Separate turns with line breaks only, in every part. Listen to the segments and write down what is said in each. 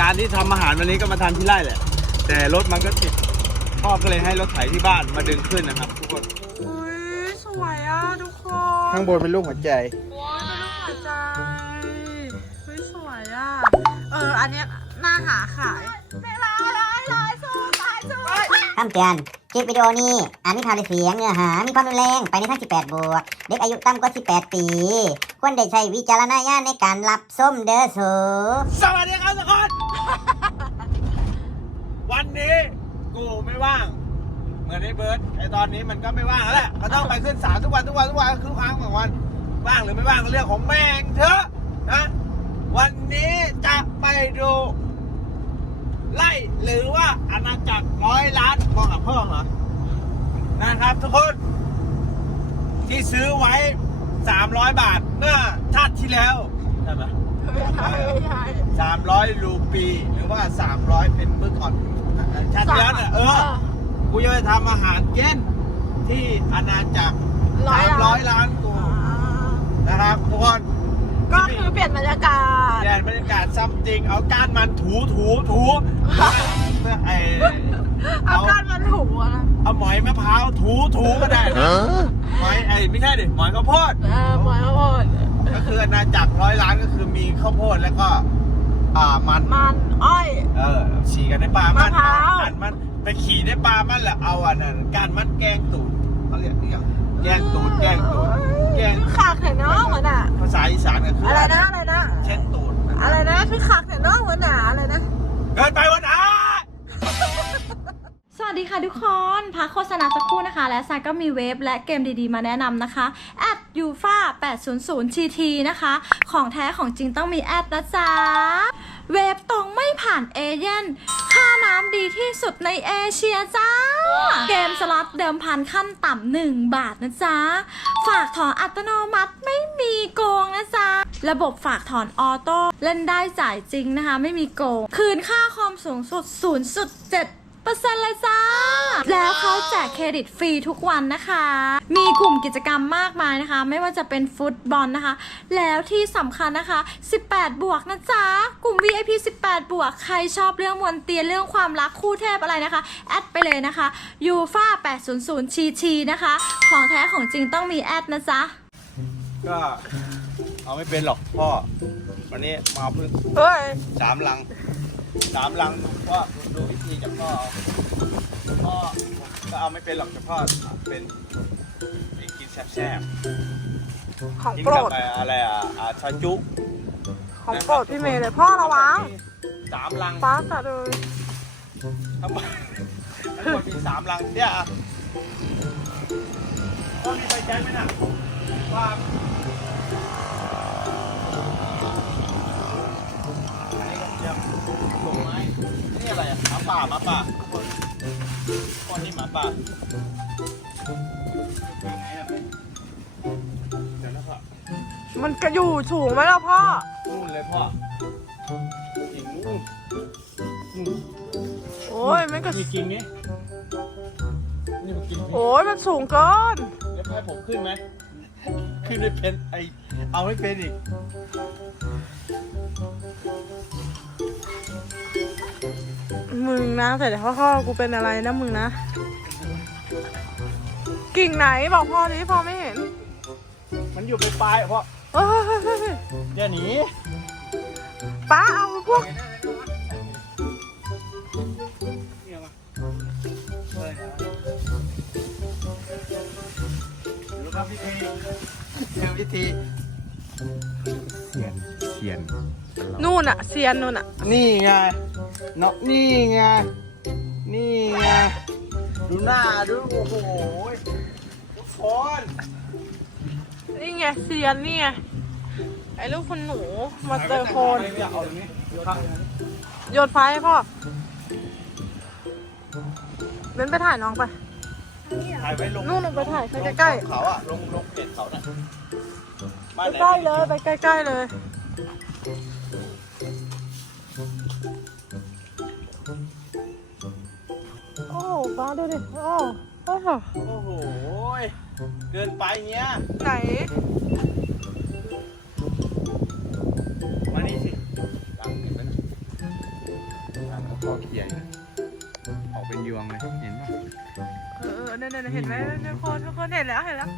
การที่ทำอาหารวันนี้ก็มาทำที่ไร่แหละ แต่รถมันก็ติดพ่อก็เลยให้รถไถที่บ้านมาดึงขึ้นนะครับ ทุกคน
อุ้ยสวยอะทุกคน
ข้างบนเป็นรูปหัวใจ
ว้าวหัวใจเฮ้ยสวยอะ เออ อันเนี้ยน่าหาขายไม่ร้ายร้
คำเตือนคลิปวิดีโอนี้อาจมีภาพและเสียงเนื้อหา มีความรุนแรงไปในทาง18 บวก เด็กอายุต่ำกว่า 18 ปี ควรได้ใช้วิจารณญาณในการรับส้มเด้อสู
สวัสดีครับทุกคน วันนี้กูไม่ว่าง เหมือนไอ้เบิร์ดไอ้ตอนนี้มันก็ไม่ว่างแล้วแหละก็ต้องไปขึ้นศาลทุกวันทุกวันทุกวันทุกครั้งของวัน ว่างหรือไม่ว่างก็เรื่องของแม่งเถอะนะ วันนี้จะไปดูไล่หรือว่าอาณาจักรร้อยล้าน มองกับพ่อเหรอนะครับทุกคน ที่ซื้อไว้ 300 บาทเมื่อชาติที่แล้วใช่ไหม
ไม่ใช่ไม่ใช่
สามร้อยรูปีหรือว่าสามร้อยเป็นเมื่อก่อนชาติที่แล้วเนี่ยเออ กูจะไปทำอาหารเก้นที่อาณาจักร
ร้อย
สามร้
ล้า
อนยล้านกูนะครับทุกคน
ก็คือเปลี่ยนบรรยากาศ
เปลี่ยนบรรยากาศซัมติงเอาก้านมันถูถูถูเพื่อไอ
เอาการมันถูอะนะ
เอาหมอยมะพร้าวถูถูก็ได้นะหมอยไอไม่ใช่ดิหมอยข้าวโพด
เออหมวยข้าวโพด
ก็คืออาณาจักรร้อยล้านก็คือมีข้าวโพดแล้วก็ อ่ามัน
มันอ้อย
เออฉี่กันในปลา มัน
มะพร้าว
อันมันไปขี่ในปลา มันแหละเอาอันนั้นการมันแกงตูดเขาเรียกนี่ยังแกงตูดแกงตูดแกง
คือขากเห็นน้องเหมือนอะ
ภาษาอีสานก็คือ
อะ
อะไร
นะอะไรนะ
เช่นตูด
อะไรนะคือขากเห็นน้องเหมือนหนาอะไรนะ
เกินไปวันอะ
ส วัสดีค่ะทุกคน พักโฆษณาสักครู่นะคะ และซายก็มีเว็บและเกมดีๆ มาแนะนำนะคะแอดยูฟา800 TT นะคะ ของแท้ของจริงต้องมีแอดนะจ๊ะ เว็บตรงไม่ผ่านเอเย่นค่าน้ำดีที่สุดในเอเชียจ้า เกมสล็อตเดิมพันขั้นต่ำ1บาทนะจ๊ะ ฝากถอนอัตโนมัติไม่มีโกงนะจ๊ะ ระบบฝากถอนออโต้เล่นได้จ่ายจริงนะคะ ไม่มีโกง คืนค่าคอมสูงสุด0.7 เปอร์เซ็นต์เลยจ้า แล้วเขาแจกเครดิตฟรีทุกวันนะคะ มีกลุ่มกิจกรรมมากมายนะคะ ไม่ว่าจะเป็นฟุตบอลนะคะ แล้วที่สำคัญนะคะ 18 บวกนะจ๊ะ กลุ่ม VIP 18 บวก ใครชอบเรื่องมวลเตียนเรื่องความรักคู่เทพอะไรนะคะ แอดไปเลยนะคะยูฟา800ชีชีนะคะ ของแท้ของจริงต้องมีแอดนะจ๊ะ
ก็เอาไม่เป็นหรอกพ่อ วันนี้มาเอาพึ่ง
เฮ้ย
สามลัง สามลังพ่อดูวิธีจากพ่อเอาพ่อก็เอาไม่เป็นหรอกแต่พ่อเป็นไปกินแซ่บ
ของ
ๆกิน
โปร
กับ
ด
ไอ้อะไรอะอ่าชาจุ
ของโปรดพี่เมย์เลยพ่อระวัง
สามลัง
ป้ากัดเลย
ทั้งหมดทั้งหมดมีสามลังเนี่ยอะพ่อมีไฟแช็กไหมน่ะว่าอันนี้ก็เตรียมลงไม้ นี่อะไรอะหมาป่าหมาป่าคนคนนี่หมาป่าเดี๋ยวนะพ่อ
มันกระอยู่สูงไหมล่ะพ่อ
นู่นเลยพ่อกิ่งนู่นนู่น
โอ้ยมันก็
มีกิ่งนี้นี่มันกิ่งนี้
โอ้ยมันสูงเกิน
แล้วให้ผมขึ้นไหมขึ้นไม่เป็นไอเอาไม่เป็นอีก
มึงนะแต่เดี๋ยวพ่อๆกูเป็นอะไรนะมึงนะ กิ่งไหนบอกพ่อดิพ่อไม่เห็น
มันอยู่ปลายๆเพราะ
เฮ้ยเฮ้ยเฮ้ยเฮ้ย
อย่าหนี
ป้าเอาพวก
เนี่ยมาเฮ้ยรู้ครับพิธีเจอพิธี
เสียนเสียน
นู่นอะเซียนนู่นอะ
นี่ไง เนาะนี่ไง นี่ไง ดูหน้าดูโอ้โหทุกคน
นี่ไงเซียนนี่ไงไอ้ลูกคุณหนูมาเจอโคน
เอาตรงนี้ครับ
โยนไฟให้พ่อเบนไปถ่ายน้องไป
ถ่ายไว้ลง
นู่นน่ะไปถ่ายใกล้ๆ
ลงเขาอะลงลงเพจเขาน่ะบ้านไหน
ใกล้ๆเลยไปใกล้ๆเลย ฟ้าดูดิโอ้โอ้โห
โอ้โหเกินไปเงี้ย
ไหน
มานี่สิตังเห็นไหมนะ
อเขียอยู่ออกเป็นยวงเลยเห็นป่ะ
เออเออเนี่ยเนี่ยเห็นไหมทุกคนทุกคนเห็นแล้วเห็นแล้ว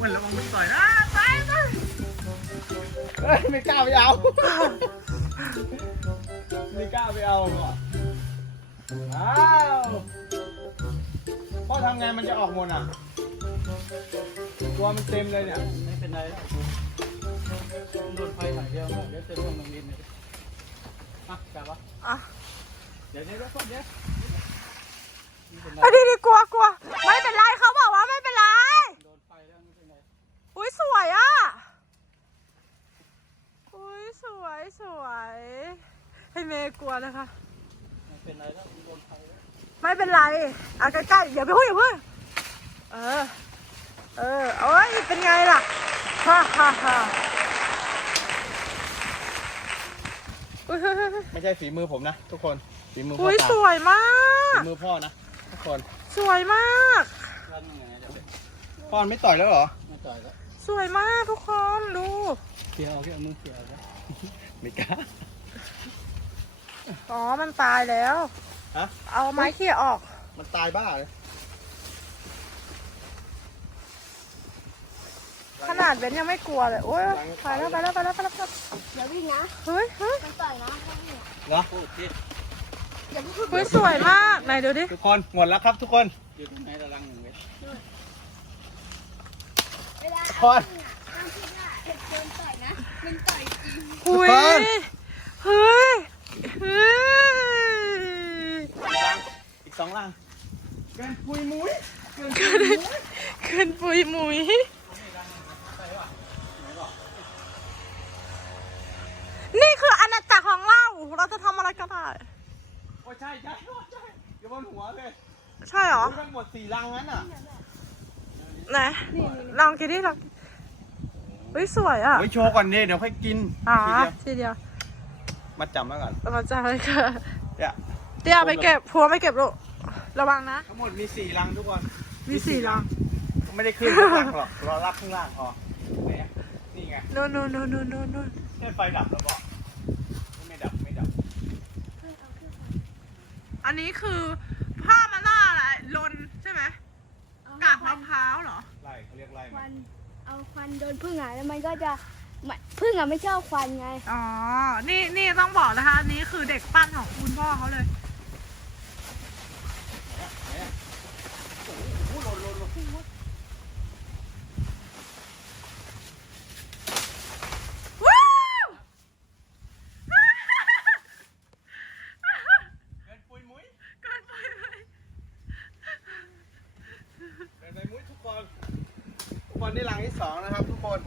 มั
นระวังมันต่อยนะ
เฮ้ยไม่กล้าไปเอาไม่กล้าไปเอาอนอ้าวพ่อทำไงมันจะออกหมดอะ ตัวมันเต็มเลยเนี่ย
ไม่เป็นไรแล้วโดนไฟหายเดียวเดี๋ยวจะลงลงดินเลยอะกลับวะ
อะ
เดี๋ยวเดี๋ยวพ่อนเดี๋ยว ไม่เป็นไร
ไอ้ดีดีกลัวกลัวไม่เป็นไรเขาบอกว่าไม่เป็นไร
โดนไฟแล้วไม่เป็นไร
อุ้ยสวยอะ อุ้ยสวยสวยให้เมย์กลัวนะคะ
ไม่เป็นไรแล้วโดนไฟแล้ว
ไม่เป็นไรเอาใกล้ๆอย่าไปพูดอย่าเพิ่งเออ เออโอ้ยเป็นไงล่ะ ฮ่าฮ่าฮ่าอุ้ยเฮ้ยเฮ้ยเฮ้ย
ไม่ใช่ฝีมือผมนะ ทุกคนฝีมือพ่อ
อุ้ย
ตา
สวยมา
ฝี
ก
มือพ่อนะทุ กคน
สวยมาก
แล้วยังไงจะเป็น
พ่อไม่ต่อยแล้วเหรอ
ไม่ต่อยแล้ว
สวยมากทุกคนดู
เขี่ยเอาเขี่ยเอามือเขี่ยเอาแล้ว
ไม่กล้า
อ๋อมันตายแล้ว
ฮะ
เอาไม้เขี่ยออก
มันตายบ้าเลย
ขนาดเบนยังไม่กลัวเลยโอ้ยไปแล้วไปแล้วไปแล้วไปแล้วไปแล้ว
อย่าวิ่งนะ
เฮ้ยเฮ้ย
มันต่อยนะถ้าวิ่งอะ
เหรอ
พูดที่
อย่าวิ่ง
เฮ้ยสวยมากไหนดูดิ
ทุกคนหมดแล้วครับทุกคน
อยู่ตรงไหนตะลังหนึ่งเว้ย
เวลา
พอ
วิ่งอะห้ามพูดว่าเห็นโดนต่อยนะ มันต่อยจริง
อุ้ย
ทุกคน
เฮ้ยเฮ้ย
อีกสองลังเกินปุยมุ้ย
ขึ้นปุยหมุยนี่คืออาณาจักรของเรา เราจะทำอะไรก็ได้
โอ้ยใช่ใช่ใช่อยู่บนหัวเลย
ใช่เหรอ
ทั้งหมดสี่ลังนั้นอะ
ไหนลองกินดิลองกินเฮ้ยสวยอะ
ไว้โชว์ก่อนดิเดี๋ยวค่อยกิน
อ๋อ
ทีเดียว
ทีเดียว
มาจำไว้ก่อน
เราจะไปเก็บ
เนี่ย
เตี้ยไปเก็บพัวไม่เก็บลูกระวังนะ
ทั้งหมดมีสี่ลังทุกคน
มีสี่รัง
ไม่ได้ขึ้นข้างล่างหรอกรอรับข้างล่างพอเนี่ยนี่ไง
นู่นนู่นนู่นนู่นนู่นนู่น
แค่ไฟดับแล้วบอกไม่ดับไม่ดับ
อันนี้คือผ้ามาล่าอะไรลนใช่ไหมกากมะพร้าวเหรอ
ไล่เขาเรียกไล่
ค
มั
วันนเอาควันโดนพึ่งอะแล้วมันก็จะไม่พึ่งอะไม่ชอบควันไง
อ๋อ นี่นี่ต้องบอกนะคะอันนี้คือเด็กปั้นของคุณพ่อเขาเลย ว้าว
เกินปุยมุ้ย
เกินไปเลย
เกินไปมุ้ยทุกคนทุกคนนี่ลังที่สองนะครับ ทุกคน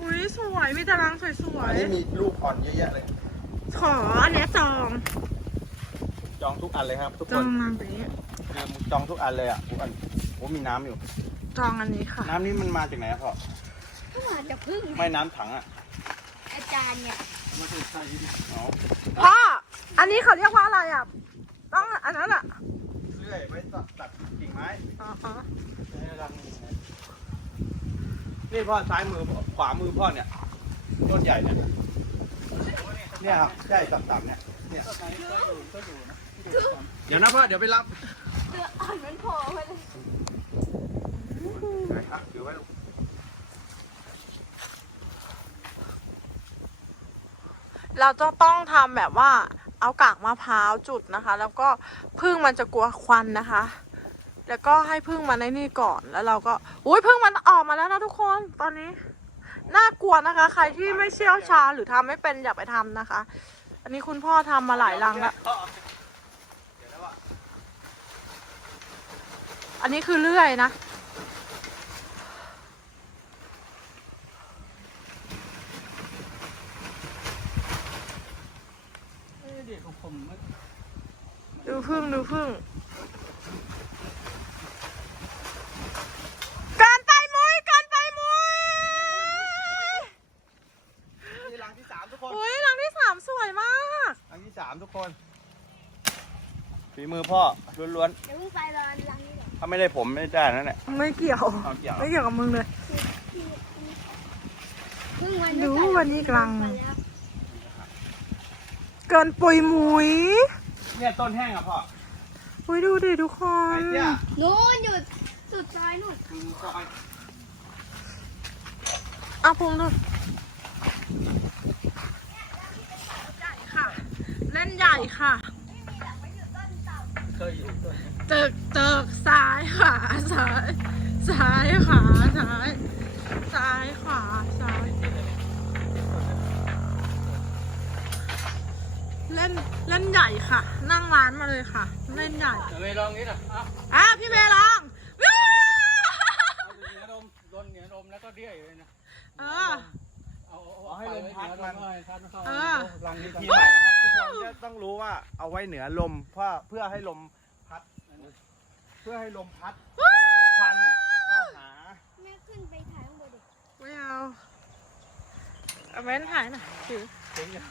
อุ้ยสวยมีตารางสวย
อันนี้มีลูกอ่อนเยอะแยะเลย
ๆ ขออันเนี้ยจอง
จ องทุกอันเลยครับ ทุก
จ
ค
อง
น
นางนี้
จองทุกอันเลยอะทุกอันโอ้มีน้ำอยู่
จองอันนี้ค่ะ
น้ำนี่มันมาจากไหนอะพ่อ
ก็มาจากพึ่ง
ไม่น้ำถังอะ
อาจารย์เนี่ย
มาติดไฟดิ
อ๋อ
พ่อ อันนี้เขาเรียกว่าอะไรอะ ต้องอันนั้นอะ
เลื่อยไว้ตัดตัดกิ่งไม้
อ๋ออ๋อ
ตะลังหนึ่งเว้ย
นี่พ่อซ้ายมือขวามือพ่อเนี่ยต้นใหญ่เนี่ยเนี่ยครับใช่ต่ำๆเนี่ยเนี่ย
ก็อยู่ก็อยู่นะ
เดี๋ยวนะพ่อเดี๋ยวไปรับ
เออ่อนมันโผล่มาเลย
ไหนอะเดี๋ยวไว้ลูก
เราจะต้องทำแบบว่าเอากากมะพร้าวจุดนะคะ แล้วก็พึ่งมันจะกลัวควันนะคะ แล้วก็ให้พึ่งมันในนี่ก่อนแล้วเราก็อุ้ยพึ่งมันออกมาแล้วนะทุกคนตอนนี้น่ากลัวนะคะ ใครที่ไม่เชี่ยวชาญหรือทำไม่เป็นอย่าไปทำนะคะ อันนี้คุณพ่อทำมาหลายรังแล้ว อันนี้คือเลื่อยนะ ดูพึ่งดูพึ่งการไปมุ้ยการไปมุ้ย
นี่หลังที่สามทุกคน
อุ้ยหลังที่สามสวยมาก
หลังที่สามทุกคน ฝีมือพ่อล้วนๆ
เดี๋ยววิ่งไปรอหลังนี้
ถ้าไม่ได้ผมไม่ได้นั่นแหละ
ไม่เกี่ยว
เอาเกี่ยว
ไม่เกี่ยวกับมึงเลย
เพิ่งวัน
ดู
นี้
วันนี้กลาง
ไปแล้ว
เกินปุยมุย
เนี่ยต้นแห้งอะพ่อ
อุ้ยดูดิทุกค
ไอ้
น
เจ้า
นู้นอยู่สุดซอยนู่น
คือซอย
เอาพุงดูใหญ่ค่ะเล่นใหญ่ค่ะ
เคยอยู่ต้นนี้
ตึกตึกซ้ายขวาซ้ายซ้ายขวาซ้ายซ้ายขวาซ้ายเล่นเล่นใหญ่ค่ะ นั่งร้านมาเลยค่ะ เล่นใหญ่
เดี๋ยวไปลองนี้นะเอา
อะพี่เมย์ลองว้าว
เอาเหนือลมลนเหนือลมแล้วก็เดี้ยอยู่เลยนะ
เออ
เอาเอาเอาให้ลมพัดมันให้พัดมันเข้า
เออ
รังนี้ก่อน
ทีใหม่ ต้องรู้ว่าเอาไว้เหนือลมเพื่อเพื่อให้ลมพัด เพื่อให้ลมพัดควันเข้าหา
แม่ขึ้นไปถ่ายข้างบนดิ
ไม่เอาเอาเว้นถ่ายหน่อยถือ
เจ๋งอย่าง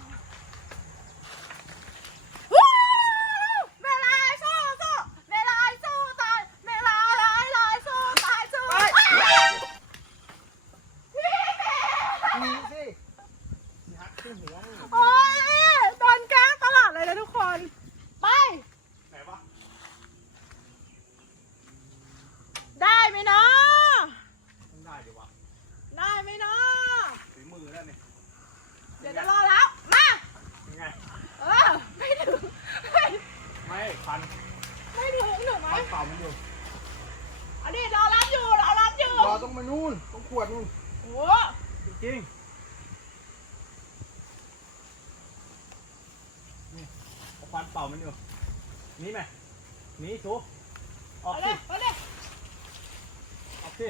วู้เวลาสู้สู้เวลาสู้ตายเวลาลายลายสู้ตายสู้
หนีสิหักที่หัวมึง
โอ้ยโดนแกล้งตลอดเลยนะทุกคน ไป
ไหนวะ
ได้ไหมเนาะ
มันได้ดิวะ
ได้ไหมเนาะ
ฝีมือแล้วเนี่ย
เดี๋ยวจะรอแล้ว มา
ยังไง
เออ ไม่ถึง ไม่
ไม่พัน
ไม่ถึงถึงไหม
พันเป่ามันอยู่
อันนี้รอรับอยู่รอรับอยู่
รอต้องมานู่นต้องขวดนู่น
โอ้
จริงนี่เอาควันเป่ามันอยู่หนี่ไหมหนี่ชูออก
เอาเล
สิ
ยเอาเลย
ออกสิ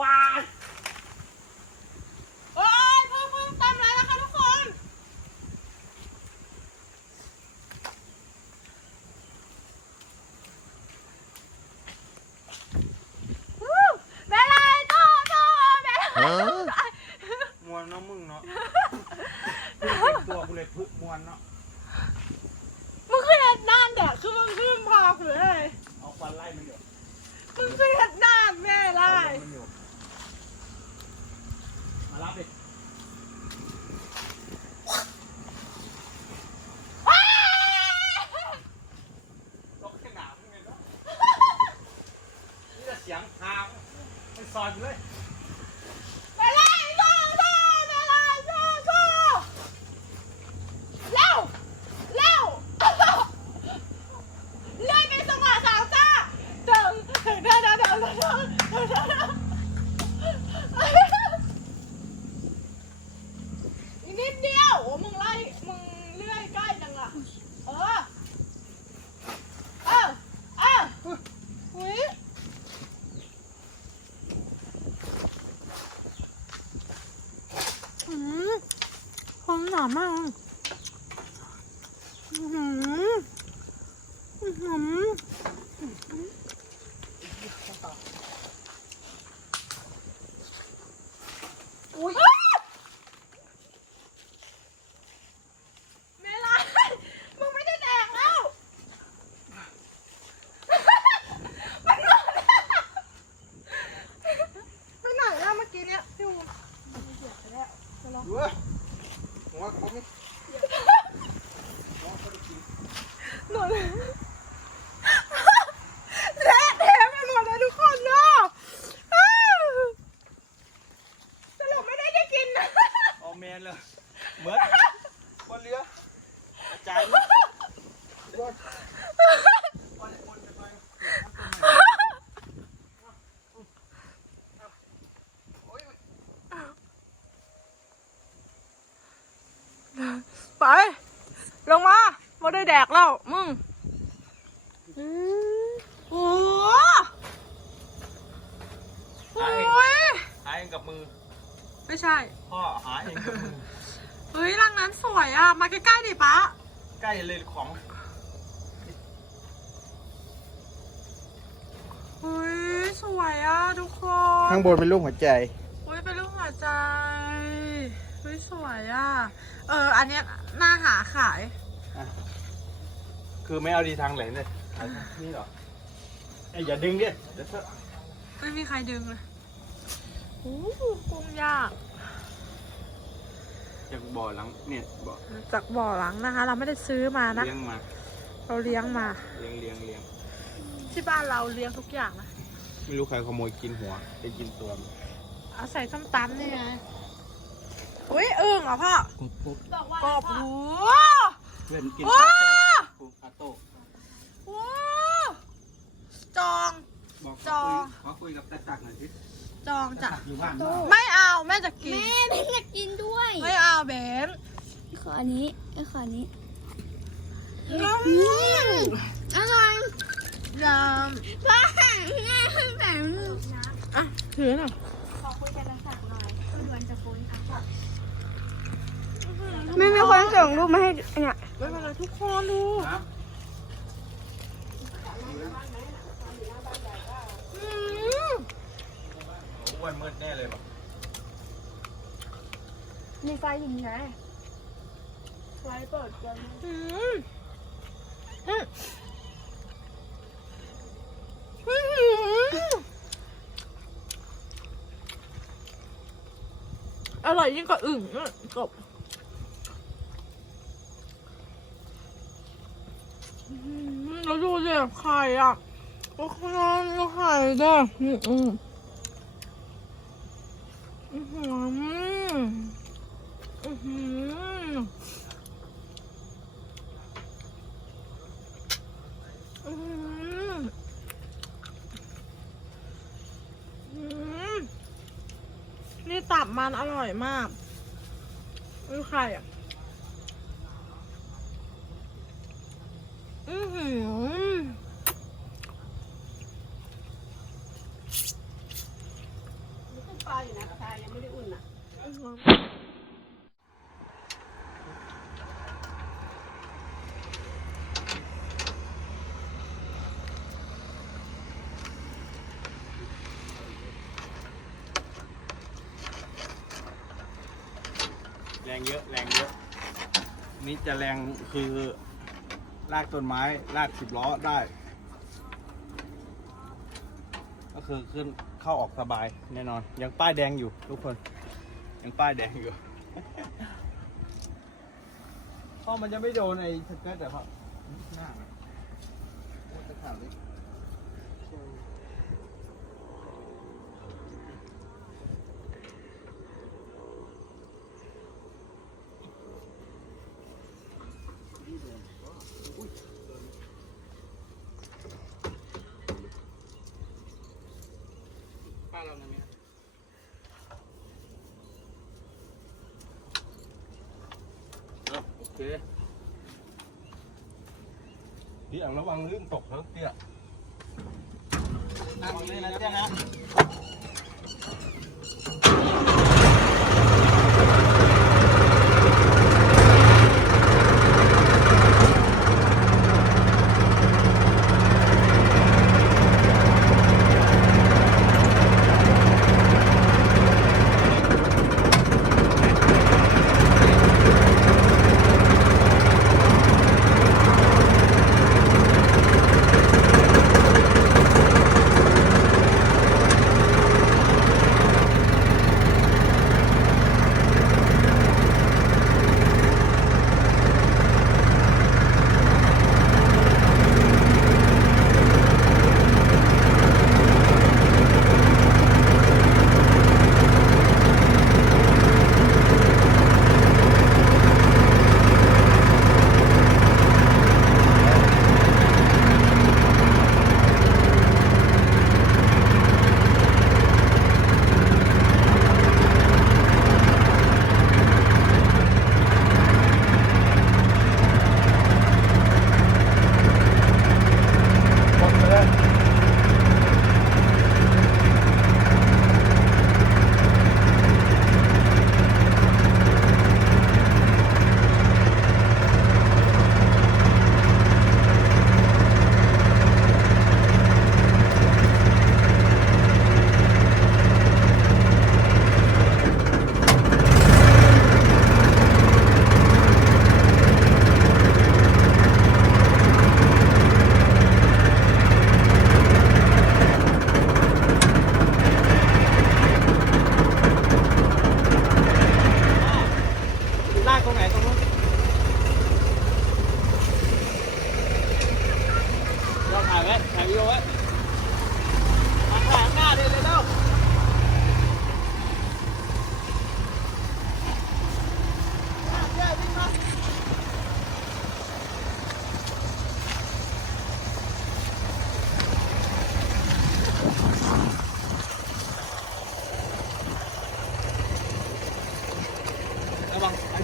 ว้าย
อม
มาก
อืมอื
มอุ้ย
แด
กแล้
วมึง
โอ้
โหโอ้ย
หายกับมือ
ไม่ใช่
พ่อหายกับมือ
เฮ้ยรังนั้นสวยอะ มาใกล้ๆดิป๊า
ใกล้เลยของ
เฮ้ยสวยอะทุกคน
ข้างบนเป็นรูปหัวใจ
เฮ้ยเป็นรูปหัวใจเฮ้ยสวยอะ เออ อันเนี้ยน้าหาขาย
คือไม่เอาดีทางไหนเลยเอานี่เหรอไอ้อย่าดึงดิเดี๋ยวเถอะ
ไม่มีใครดึงเลยโอ้โหกุ้งยาก
จากบ่อหลังเนี่ยบ่อ
จากบ่อหลังนะคะ เราไม่ได้ซื้อมานะ
เลี้ยงมา
เราเลี้ยงมา
เลี้ยงเลี้ยงเลี้ยง
ที่บ้านเราเลี้ยงทุกอย่างนะ
ไม่รู้ใครขโมยกินหัวไปกินตัวมัน
เอาใส่ส้มตำนี่ไงอุ้ยอึ่งเหรอพ่อก
บกบ
กบหู
เพื่อนกิน
ว้า
ปูคาโต้
ว้า จอง
บอก
จอ
ขอคุยกับตาตักหน่อยสิ
จองจ้ะ
อยู่บ้านเปล่า
ไม่เอาแม่จะกิน
แม่ไม่อยากกินด้วย
ไม่เอาเบน
ขออันนี้ขออันนี้
อืม
อร่อย
ยำ
บ้าแม่เป็นแบบ
อะถือหน่อย
ขอคุยกันนะสักหน่อยคุณดวนจะฟุ้นอะไม่มีคนส่งรูปมาให้เนี่ย
ไม่เป็นไรทุกคนดูอืม
อ้วนมืดแน่เลยป่ะ
มีไฟอยู่ไหนไฟเปิดกัน
อืมอืมอื้อร่อยยิ่งกว่าอึ่งอะกบอื้อหือแล้วดูสิไข่อะโอ้โหไข่เด้ออืมอืมอื้อหืออื้อหืออืมอืม นี่ตับมันอร่อยมากนี่ไข่อะ อือหือ
แรงเยอะแรงเยอะ นี่จะแรงคือลากต้นไม้ลากสิบล้อได้ ก็คือขึ้นเข้าออกสบายแน่นอน ยังป้ายแดงอยู่ทุกคน ยังป้ายแดงอยู่เพราะมันจะไม่โดนไอ้สเกิร์ตอะครับหน้ามันโอ้ตะขาบเลยป้าเราเนี่ยโอเค พี่อ่างระวังลื่นตกนะเตี้ยระวังลื่นนะเตี้ยนะ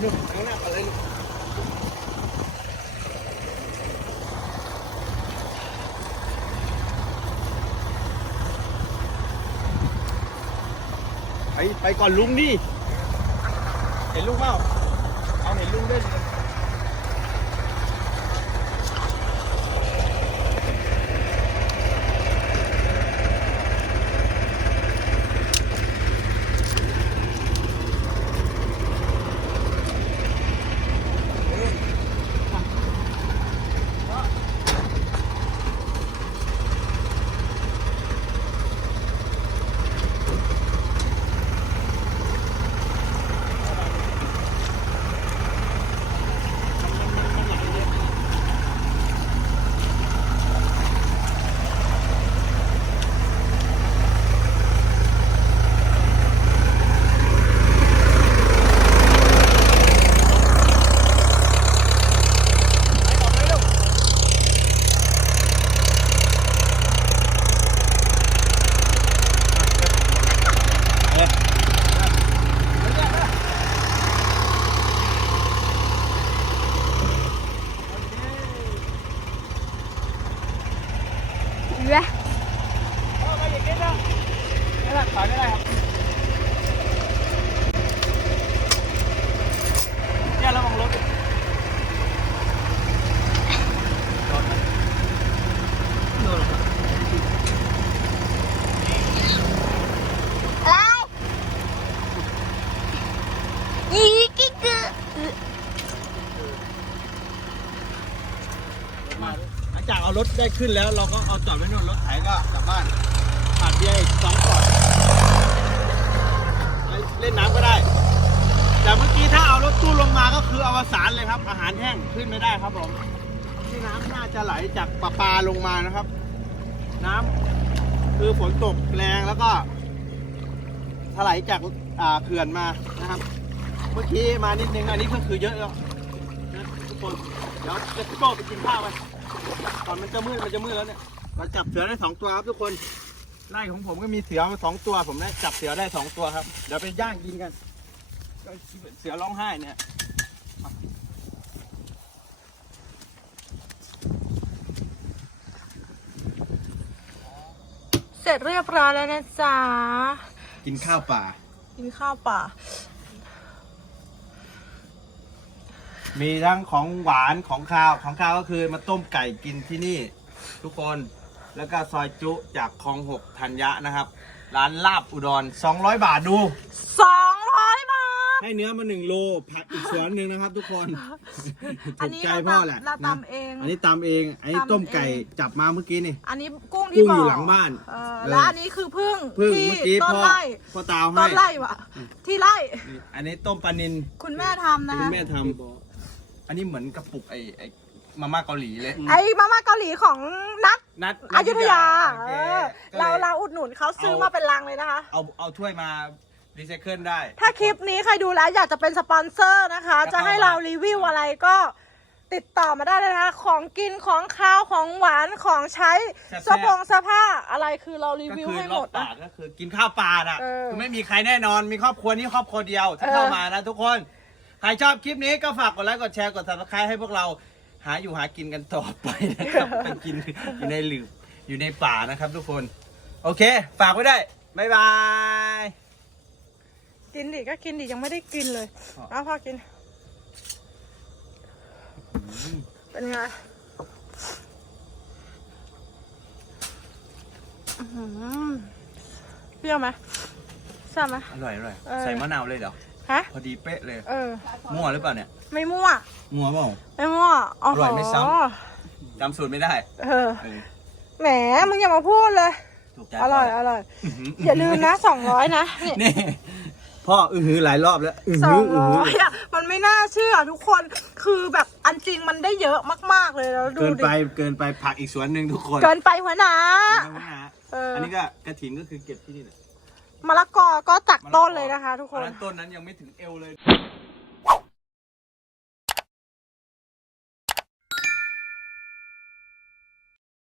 นุ่มข้างหน้าอะไรลูกไปไปก่อนลุงดิเห็นลุงเปล่าเห็นลุงด้วย
เว้ย
เอาไปอย่างนี้นะไม่ได้ถอยไม่ได้ครับเนี่ยระวังรถจอดไหมโดนหรอ
อะไรอีกิ๊กกือ
มาหลังจากเอา รถได้ขึ้นแล้ว เราก็เอาจอดไว้นู่นรถไถก็กลับบ้านขาดเบียร์อีกสองขวดไปเล่นน้ำก็ได้ แต่เมื่อกี้ถ้าเอารถตู้ลงมาก็คืออวสานเลยครับ อาหารแห้งขึ้นไม่ได้ครับผมที่น้ำน่าจะไหลจากประปาลงมานะครับ น้ำคือฝนตกแรงแล้วก็ถลายจากอ่าเขื่อนมานะครับ เมื่อกี้มานิดนึงอันนี้ก็คือเยอะแล้วนะทุกคนเดี๋ยวจะพี่โก้ไปกินข้าวไป ก่อนมันจะมืดมันจะมืดแล้วเนี่ยเราจับเสือได้สองตัวครับทุกคนไร่ของผมก็มีเสือมาสองตัว ผมได้จับเสือได้สองตัวครับเดี๋ยวไปย่างกินกันก็เสือร้องไห้เนี่ย
เสร็จเรียบร้อยแล้วนะจ๊ะ
กินข้าวป่า
กินข้าวป่า
มีทั้งของหวานของข้าวของข้าวก็คือมาต้มไก่กินที่นี่ ทุกคนแล้วก็ซอยจุจากคลองหกธัญญะนะครับ ร้านลาบอุดร 200 บาทดู
200บาท
ให้เนื้อมาหนึ่งโลผักอีกส่วนหนึ่งนะครับ ทุกคน
อั
ถู
น
ก
นี้
ใจ
เรา
พ่อ
ตำ
แหละ
เรา
นะ
ตำเอง
อันนี้ตำเองอันนี้
ตำ
ต้มไก่
เอง
จับมาเมื่อกี้นี่
อันนี้กุ้งที่
กุ้ง
บ่อ
อ
อยู่
หลังบ้าน
เออ
เออ
แล้วอันนี้คือพึ่ง
พึ่ง
ที่
เมื่อกี้
ต้น
พ่อ
ไร่
พ่อตาว
ต้
ให้
นไร่วะที่ไร่
นี่อันนี้ต้มปลานิน
คุณแม่ทำนะ
ที่
คะ
แม่ทำ อันนี้เหมือนกระปุกไอ้ไอ้มาม่าเกาหลีเลย
ไอ้มาม่าเกาหลีของนัด
นัด
อยุธยา
โอ
เอ
เค
อ
ก็ลย
เราเราอุดหนุนเขาซื้อ
เอา
มาเป็นลังเลยนะคะ
เอาเอาถ้วยมารีไซเคิลได้
ถ้าคลิปนี้ใครดูแล้วอยากจะเป็นสปอนเซอร์นะคะ
ก็
จะ
เข้า
ให้เรารีวิวอะไรก็ติดต่อมาได้เลยนะคะ ของกินของข้าวของหวานของใช้เสบงเสอผ้าอะไรคือเรารี
ก็
วิว
คือ
ให้
ร
ห
อ
ม
บ
ด
ปา
นะ
กก็คือกินข้าวปลาน่ะ
เออ
คือไม่มีใครแน่นอนมีครอบครัวนี้ครอบครัวเดียวที่
เออ
เข้ามานะทุกคน ใครชอบคลิปนี้ก็ฝากกดไลค์กดแชร์กด subscribe ให้พวกเราหาอยู่หากินกันต่อไปนะครับไปกินอยู่ในหลืบอยู่ในป่านะครับทุกคน โอเค ฝากไว้ได้วยบ๊ายบาย
กินดิก็กินดิยังไม่ได้กินเลย
อ๋อ
เอาพอกิน เป็นไงอื้อหือเปรี้ยวไหมแซ่บไหม
อร่อยอร่อย
เออ
ใส่มะนาวเลยเหรอ
ฮะ
พอดีเป๊ะเลย
เออ
มั่วหรือเปล่าเนี่ย
ไม่มั่ว
มั่วเปล่า
ไม่มั่วอ๋อ
อร่อยไม่ซ้ จำสูตรไม่ได้
เออ
เออ
แหม มึงอย่ามาพูดเลย
ถูกใจ
อร่อย
พ่
อ
แหละ
ร่อยอย่าลืมนะสองร้อยนะนี่
นี่ พ่ออือหือหลายรอบแล้ว อือ
ส
หื
อ
องอือ
ร้
หื
อ
อย
อะมันไม่น่าเชื่อทุกคน คือแบบอันจริงมันได้เยอะมาก ๆ เลยแล้วดู
เกิน
ดิ
ไปเกินไปผักอีกสวนหนึ่งทุกคน
เกินไปหัวหนา
เกินไปนะ
เออ
อันนี้ก็กระถินก็คือเก็บที่นี่แหละ
มะละกอก็จากต้นเลยนะคะ ทุกค
นต้นนั้นยังไม่ถึงเอวเลย